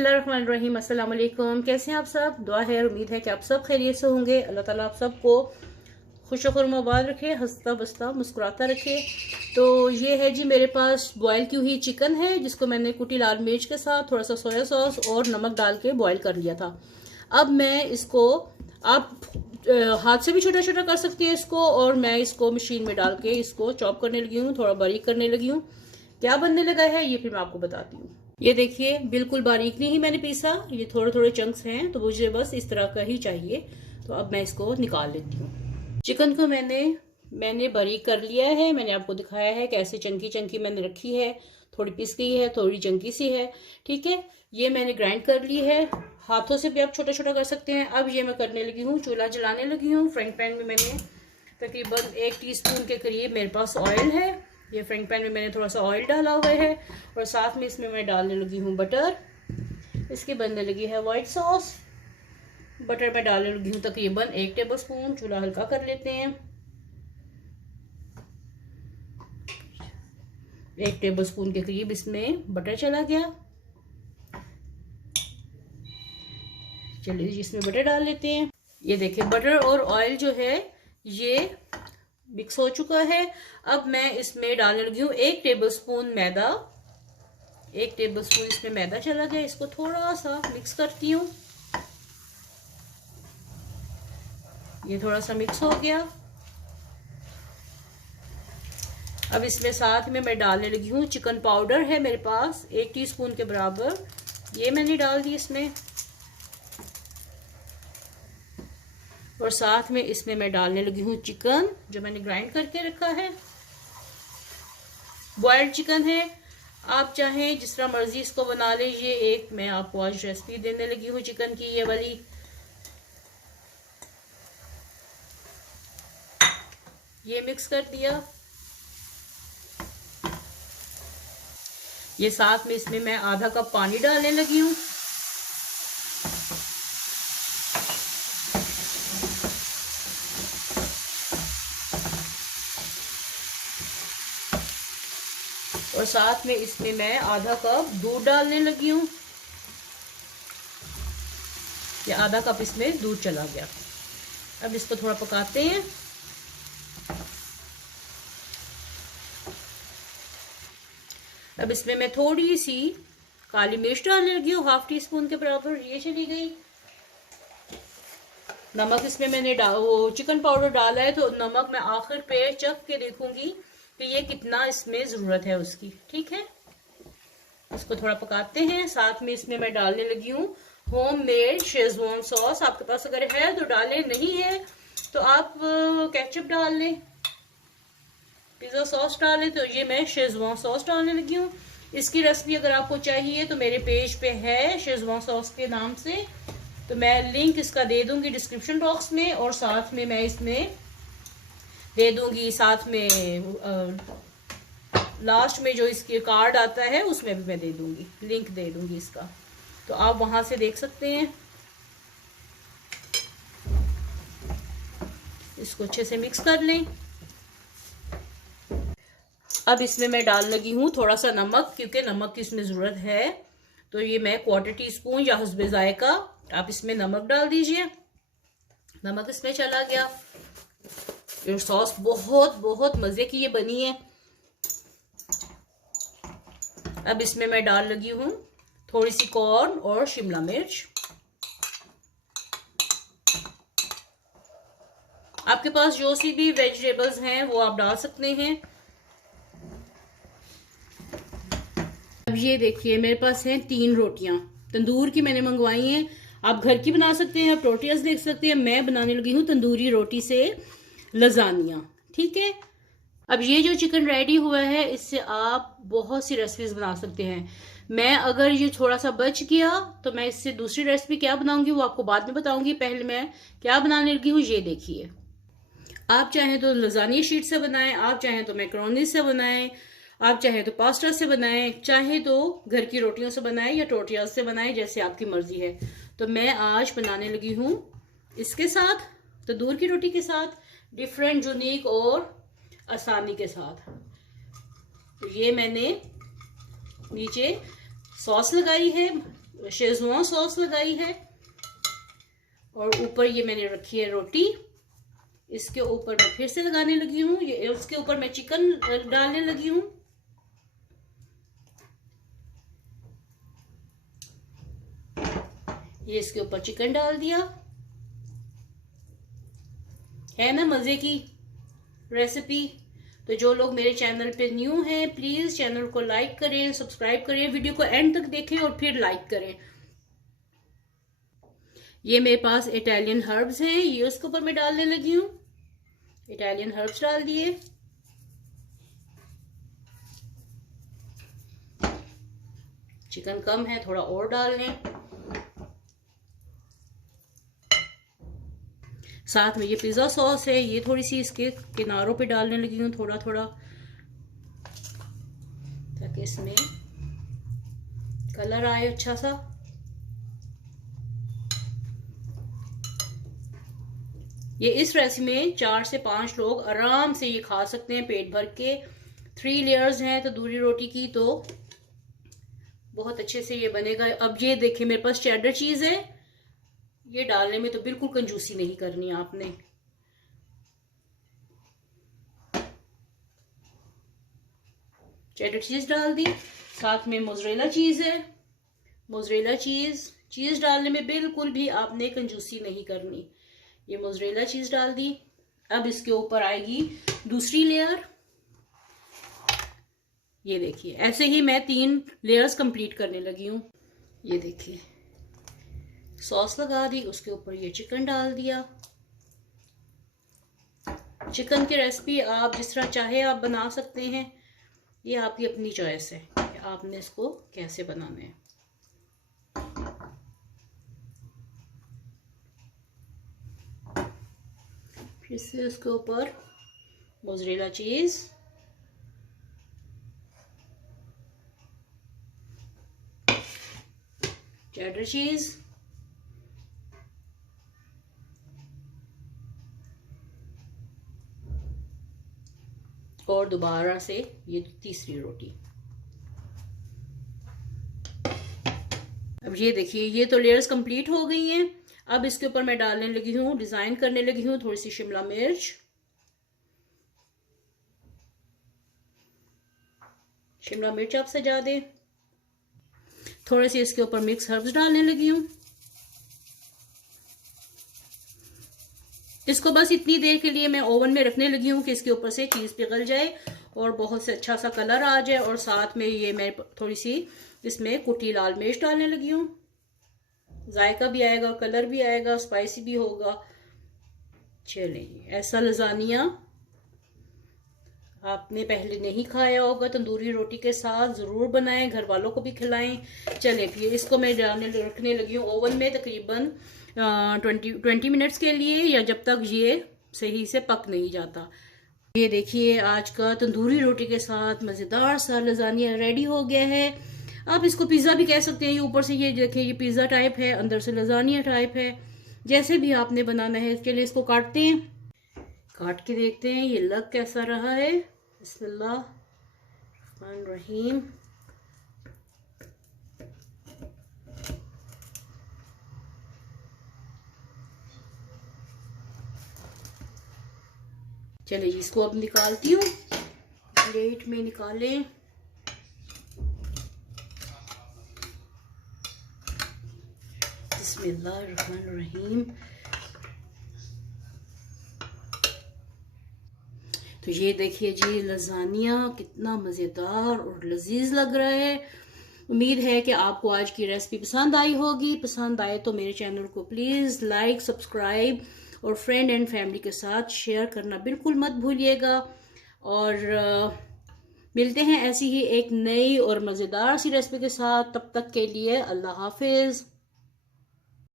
बिस्मिल्लाहिर्रहमानिर्रहीम। अस्सलाम वालेकुम। कैसे हैं आप सब? दुआ है और उम्मीद है कि आप सब खैरियत से होंगे। अल्लाह ताला आप सबको खुश खुरमाबाद रखे, हंसता बसता मुस्कुराता रखे। तो ये है जी, मेरे पास बॉयल की हुई चिकन है जिसको मैंने कुटी लाल मिर्च के साथ थोड़ा सा सोया सॉस और नमक डाल के बॉयल कर लिया था। अब मैं इसको, आप हाथ से भी छोटा छोटा कर सकती हैं इसको, और मैं इसको मशीन में डाल के इसको चॉप करने लगी हूँ, थोड़ा बारीक करने लगी हूँ। क्या बनने लगा है ये फिर मैं आपको बताती हूँ। ये देखिए, बिल्कुल बारीक नहीं ही मैंने पीसा, ये थोड़े थोड़े चंक्स हैं, तो मुझे बस इस तरह का ही चाहिए। तो अब मैं इसको निकाल लेती हूँ। चिकन को मैंने बारीक कर लिया है। मैंने आपको दिखाया है कैसे चंकी चंकी मैंने रखी है, थोड़ी पिस गई है, थोड़ी चंकी सी है। ठीक है, ये मैंने ग्राइंड कर ली है। हाथों से भी आप छोटा छोटा कर सकते हैं। अब ये मैं करने लगी हूँ, चूल्हा जलाने लगी हूँ। फ्राइंग पैन में मैंने तकरीबन 1 टीस्पून के करीब मेरे पास ऑयल है। ये फ्राइंग पैन में मैंने थोड़ा सा ऑयल डाला हुआ है, और साथ में इसमें मैं डालने लगी हूँ बटर। इसकी बनने लगी है वाइट सॉस। बटर में डालने लगी हूँ तकरीबन 1 टेबलस्पून। चूल्हा हल्का कर लेते हैं। 1 टेबलस्पून के करीब इसमें बटर चला गया। चलिए इसमें बटर डाल लेते हैं। ये देखिए, बटर और ऑयल जो है ये मिक्स हो चुका है। अब मैं इसमें डालने लगी हूँ 1 टेबलस्पून मैदा। 1 टेबलस्पून इसमें मैदा चला गया। इसको थोड़ा सा मिक्स करती हूँ। ये थोड़ा सा मिक्स हो गया। अब इसमें साथ में मैं डालने लगी हूँ चिकन पाउडर है मेरे पास 1 टीस्पून के बराबर। ये मैंने डाल दी इसमें, और साथ में इसमें मैं डालने लगी हूँ चिकन जो मैंने ग्राइंड करके रखा है। बॉइल्ड चिकन है, आप चाहें जिस तरह मर्जी इसको बना ले। ये एक मैं आपको आज रेसिपी देने लगी हूँ चिकन की, ये वाली। ये मिक्स कर दिया। ये साथ में इसमें मैं आधा कप पानी डालने लगी हूँ। और साथ में इसमें मैं आधा कप दूध डालने लगी हूँ। ये आधा कप इसमें दूध चला गया। अब इसको थोड़ा पकाते हैं। अब इसमें मैं थोड़ी सी काली मिर्च डालने लगी हूँ, 1/2 टीस्पून के बराबर। ये चली गई। नमक इसमें मैंने वो चिकन पाउडर डाला है, तो नमक मैं आखिर पे चख के देखूंगी कि ये कितना इसमें ज़रूरत है उसकी। ठीक है, इसको थोड़ा पकाते हैं। साथ में इसमें मैं डालने लगी हूँ होममेड शेजवान सॉस। आपके पास अगर है तो डालें, नहीं है तो आप केचप डाल लें, पिज़्ज़ा सॉस डालें। तो ये मैं शेजवान सॉस डालने लगी हूँ। इसकी रेसिपी अगर आपको चाहिए तो मेरे पेज पे है शेजवान सॉस के नाम से, तो मैं लिंक इसका दे दूंगी डिस्क्रिप्शन बॉक्स में, और साथ में मैं इसमें दे दूंगी, साथ में लास्ट में जो इसके कार्ड आता है उसमें भी मैं दे दूंगी, लिंक दे दूंगी इसका, तो आप वहां से देख सकते हैं। इसको अच्छे से मिक्स कर लें। अब इसमें मैं डाल लगी हूँ थोड़ा सा नमक, क्योंकि नमक की इसमें ज़रूरत है। तो ये मैं 1/4 टीस्पून या हस्बे जायका आप इसमें नमक डाल दीजिए। नमक इसमें चला गया। ये सॉस बहुत बहुत मज़े की ये बनी है। अब इसमें मैं डाल लगी हूँ थोड़ी सी कॉर्न और शिमला मिर्च। आपके पास जो सी भी वेजिटेबल्स हैं वो आप डाल सकते हैं। अब ये देखिए, मेरे पास हैं 3 रोटियां तंदूर की मैंने मंगवाई हैं। आप घर की बना सकते हैं, आप टोटियास देख सकते हैं। मैं बनाने लगी हूँ तंदूरी रोटी से लजानिया। ठीक है, अब ये जो चिकन रेडी हुआ है इससे आप बहुत सी रेसिपीज बना सकते हैं। मैं अगर ये थोड़ा सा बच गया तो मैं इससे दूसरी रेसिपी क्या बनाऊंगी वो आपको बाद में बताऊंगी। पहले मैं क्या बनाने लगी हूँ ये देखिए। आप चाहें तो लजानिया शीट से बनाएं, आप चाहें तो मैकरोनी से बनाएं, आप चाहे तो पास्ता से बनाएं, चाहे तो घर की रोटियों से बनाएं या टोटियाज से बनाएं, जैसे आपकी मर्जी है। तो मैं आज बनाने लगी हूँ इसके साथ, तंदूर की रोटी के साथ, डिफरेंट, यूनिक और आसानी के साथ। तो ये मैंने नीचे सॉस लगाई है शेज़वान सॉस लगाई है और ऊपर ये मैंने रखी है रोटी। इसके ऊपर मैं फिर से लगाने लगी हूँ, ये उसके ऊपर मैं चिकन डालने लगी हूँ। ये इसके ऊपर चिकन डाल दिया है ना, मजे की रेसिपी। तो जो लोग मेरे चैनल पे न्यू हैं प्लीज चैनल को लाइक करें, सब्सक्राइब करें, वीडियो को एंड तक देखें और फिर लाइक करें। ये मेरे पास इटालियन हर्ब्स हैं, ये उसके ऊपर मैं डालने लगी हूँ। इटालियन हर्ब्स डाल दिए। चिकन कम है, थोड़ा और डाल लें। साथ में ये पिज़्ज़ा सॉस है, ये थोड़ी सी इसके किनारों पे डालने लगी हूँ थोड़ा थोड़ा, ताकि इसमें कलर आए अच्छा सा। ये इस रेसिपी में 4 से 5 लोग आराम से ये खा सकते हैं पेट भर के। 3 लेयर्स हैं तंदूरी रोटी की, तो बहुत अच्छे से ये बनेगा। अब ये देखिए मेरे पास चेडर चीज है, ये डालने में तो बिल्कुल कंजूसी नहीं करनी आपने। चेडर चीज डाल दी, साथ में मोज़रेला चीज है। मोज़रेला चीज डालने में बिल्कुल भी आपने कंजूसी नहीं करनी। ये मोज़रेला चीज डाल दी। अब इसके ऊपर आएगी दूसरी लेयर। ये देखिए ऐसे ही मैं 3 लेयर्स कंप्लीट करने लगी हूँ। ये देखिए सॉस लगा दी, उसके ऊपर ये चिकन डाल दिया। चिकन की रेसिपी आप जिस तरह चाहे आप बना सकते हैं, ये आपकी अपनी चॉइस है कि आपने इसको कैसे बनाना है। फिर से उसके ऊपर मोज़रेला चीज, चेडर चीज, और दोबारा से ये तीसरी रोटी। अब ये देखिए ये तो लेयर्स कंप्लीट हो गई हैं। अब इसके ऊपर मैं डालने लगी हूँ, डिजाइन करने लगी हूँ थोड़ी सी शिमला मिर्च। शिमला मिर्च आप सजा दें। थोड़े से इसके ऊपर मिक्स हर्ब्स डालने लगी हूँ। इसको बस इतनी देर के लिए मैं ओवन में रखने लगी हूँ कि इसके ऊपर से चीज पिघल जाए और बहुत से अच्छा सा कलर आ जाए। और साथ में ये मैं थोड़ी सी इसमें कुटी लाल मिर्च डालने लगी हूँ। जायका भी आएगा, कलर भी आएगा, स्पाइसी भी होगा। चलिए ऐसा लजानिया आपने पहले नहीं खाया होगा, तंदूरी रोटी के साथ ज़रूर बनाएं, घर वालों को भी खिलाएं। चलिए फिर इसको मैं रखने लगी हूँ ओवन में तकरीबन 20 मिनट्स के लिए, या जब तक ये सही से पक नहीं जाता। ये देखिए आज का तंदूरी रोटी के साथ मज़ेदार सा लजानिया रेडी हो गया है। आप इसको पिज़्ज़ा भी कह सकते हैं। ये ऊपर से ये देखिए ये पिज़्ज़ा टाइप है, अंदर से लजानिया टाइप है। जैसे भी आपने बनाना है। चलिए इसको काटते हैं, काट के देखते हैं ये लग कैसा रहा है। बिस्मिल्लाह रहमान रहीम। चलिए इसको अब निकालती हूँ, प्लेट में निकालें। बिस्मिल्लाह रहमान रहीम। तो ये देखिए जी लजानिया कितना मज़ेदार और लजीज लग रहा है। उम्मीद है कि आपको आज की रेसिपी पसंद आई होगी। पसंद आए तो मेरे चैनल को प्लीज़ लाइक, सब्सक्राइब और फ्रेंड एंड फैमिली के साथ शेयर करना बिल्कुल मत भूलिएगा। और मिलते हैं ऐसी ही एक नई और मज़ेदार सी रेसिपी के साथ। तब तक के लिए अल्लाह हाफिज़।